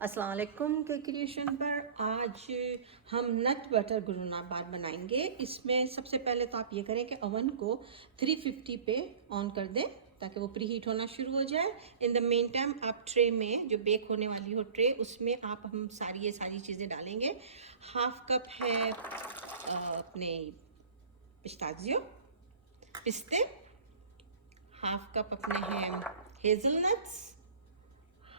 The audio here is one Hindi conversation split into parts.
अस्सलाम वालेकुम के क्रिएशन पर आज हम नट बटर गुनगुना बार बनाएंगे। इसमें सबसे पहले तो आप ये करें कि ओवन को 350 पे ऑन कर दें ताकि वो प्री हीट होना शुरू हो जाए। इन द मेन टाइम आप ट्रे में जो बेक होने वाली हो ट्रे, उसमें आप हम ये सारी चीज़ें डालेंगे। हाफ कप है अपने पिस्ताचियो पिस्ते, हाफ कप अपने हैं हेज़लनट्स,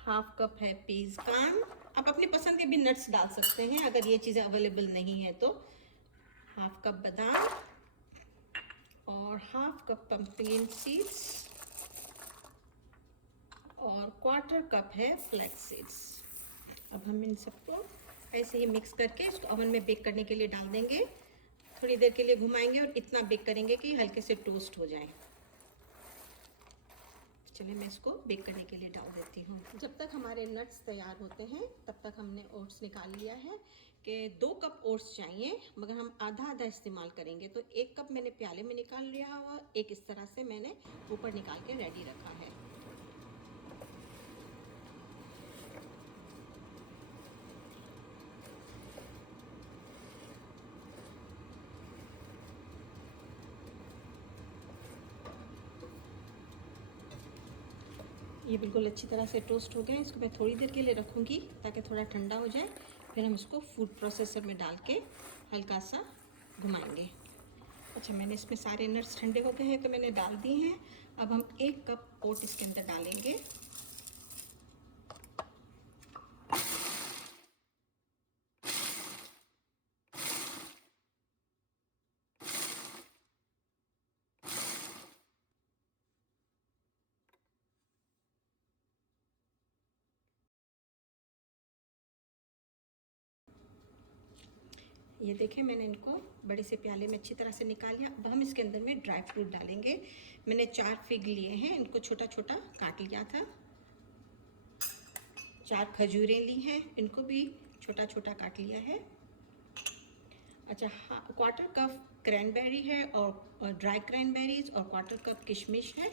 हाफ कप है पेस्कान। आप अपनी पसंद के भी नट्स डाल सकते हैं अगर ये चीज़ें अवेलेबल नहीं है तो। हाफ कप बादाम और हाफ कप पंपकिन सीड्स और क्वार्टर कप है फ्लैक्स सीड्स। अब हम इन सबको ऐसे ही मिक्स करके इसको ओवन में बेक करने के लिए डाल देंगे। थोड़ी देर के लिए घुमाएंगे और इतना बेक करेंगे कि हल्के से टोस्ट हो जाए। चलिए मैं इसको बेक करने के लिए डाल देती हूँ। जब तक हमारे नट्स तैयार होते हैं तब तक हमने ओट्स निकाल लिया है कि 2 कप ओट्स चाहिए, मगर हम आधा आधा इस्तेमाल करेंगे। तो 1 कप मैंने प्याले में निकाल लिया हुआ, एक इस तरह से मैंने ऊपर निकाल के रेडी रखा है। ये बिल्कुल अच्छी तरह से टोस्ट हो गया। इसको मैं थोड़ी देर के लिए रखूँगी ताकि थोड़ा ठंडा हो जाए, फिर हम इसको फूड प्रोसेसर में डाल के हल्का सा घुमाएंगे। अच्छा, मैंने इसमें सारे नट्स ठंडे हो गए हैं तो मैंने डाल दिए हैं। अब हम 1 कप ओट इसके अंदर डालेंगे। ये देखिए मैंने इनको बड़े से प्याले में अच्छी तरह से निकाल लिया। अब हम इसके अंदर में ड्राई फ्रूट डालेंगे। मैंने 4 फिग लिए हैं, इनको छोटा छोटा काट लिया था। 4 खजूरें ली हैं, इनको भी छोटा छोटा काट लिया है। अच्छा, हाँ, क्वार्टर कप क्रैनबेरी है और ड्राई क्रैनबेरीज, और क्वार्टर कप किशमिश है,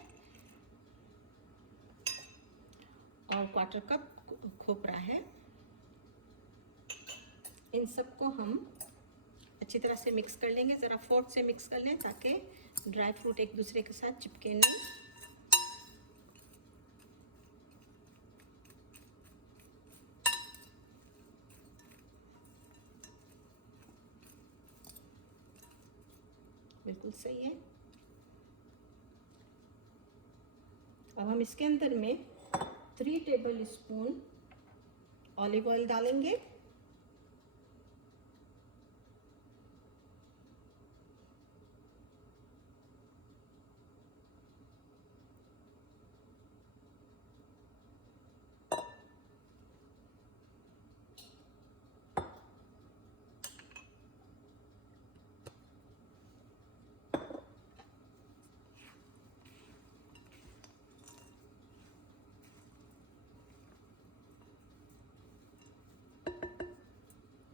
और क्वार्टर कप खोपरा है। इन सबको हम अच्छी तरह से मिक्स कर लेंगे। ज़रा फोर्क से मिक्स कर लें ताकि ड्राई फ्रूट एक दूसरे के साथ चिपके नहीं। बिल्कुल सही है। अब हम इसके अंदर में 3 टेबल स्पून ऑलिव ऑयल डालेंगे।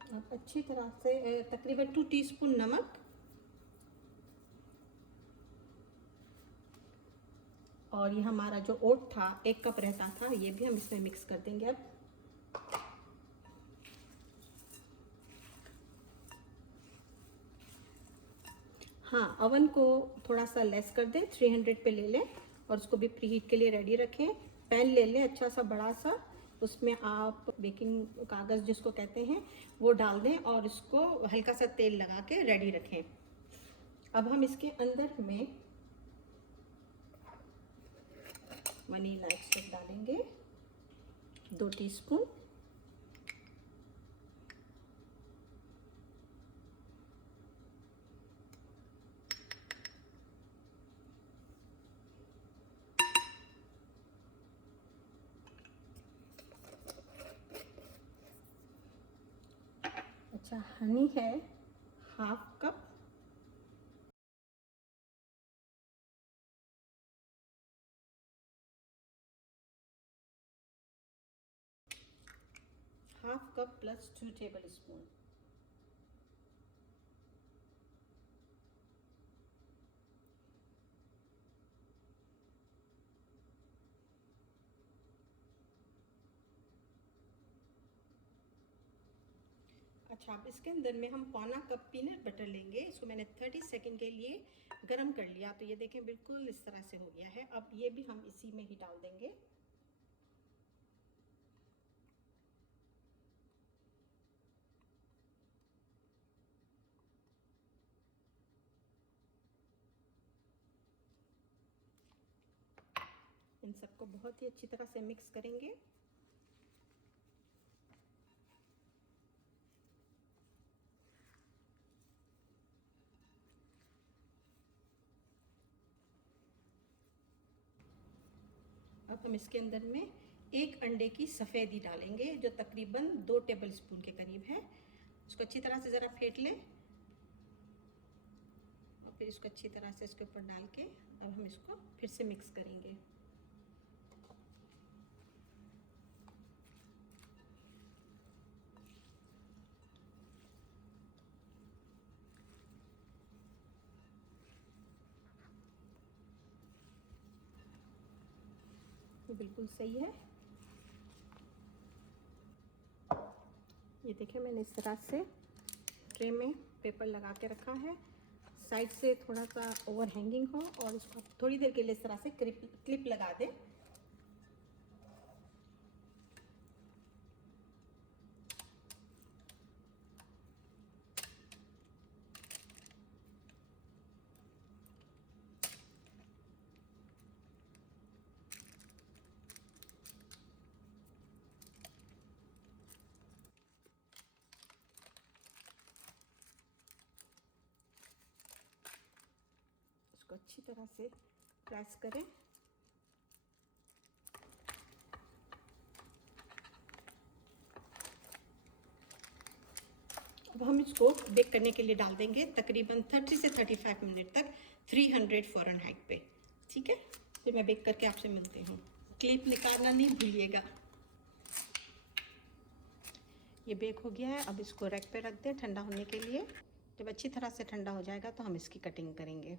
अब अच्छी तरह से तकरीबन 2 टीस्पून नमक, और ये हमारा जो ओट था 1 कप रहता था, ये भी हम इसमें मिक्स कर देंगे। अब हाँ, ओवन को थोड़ा सा लेस कर दें, 300 पे ले लें और उसको भी प्री हीट के लिए रेडी रखें। पैन ले लें अच्छा सा बड़ा सा, उसमें आप बेकिंग कागज़ जिसको कहते हैं वो डाल दें और इसको हल्का सा तेल लगा के रेडी रखें। अब हम इसके अंदर में वनीला एक्सट्रैक्ट डालेंगे 2 टीस्पून। अच्छा, हनी है half cup. Half cup plus 2 table spoon. अच्छा, अब इसके अंदर में हम पौना कप पीनट बटर लेंगे। इसको मैंने 30 सेकंड के लिए गरम कर लिया। तो ये देखें बिल्कुल इस तरह से हो गया है। अब ये भी हम इसी में ही डाल देंगे। इन सबको बहुत ही अच्छी तरह से मिक्स करेंगे। अब हम इसके अंदर में एक अंडे की सफ़ेदी डालेंगे, जो तकरीबन 2 टेबल स्पून के करीब है। इसको अच्छी तरह से ज़रा फेंट लें और फिर इसको अच्छी तरह से इसके ऊपर डाल के अब हम इसको फिर से मिक्स करेंगे। बिल्कुल सही है। ये देखिए मैंने इस तरह से ट्रे में पेपर लगा के रखा है, साइड से थोड़ा सा ओवर हैंगिंग हो, और इसको थोड़ी देर के लिए इस तरह से क्लिप लगा दें। इसको अच्छी तरह से प्रेस करें। अब हम इसको बेक करने के लिए डाल देंगे तकरीबन 30 से 35 मिनट तक 300 फ़ारेनहाइट पे। ठीक है, फिर मैं बेक करके आपसे मिलती हूँ। क्लिप निकालना नहीं भूलिएगा। ये बेक हो गया है। अब इसको रैक पे रख दें ठंडा होने के लिए। जब अच्छी तरह से ठंडा हो जाएगा तो हम इसकी कटिंग करेंगे।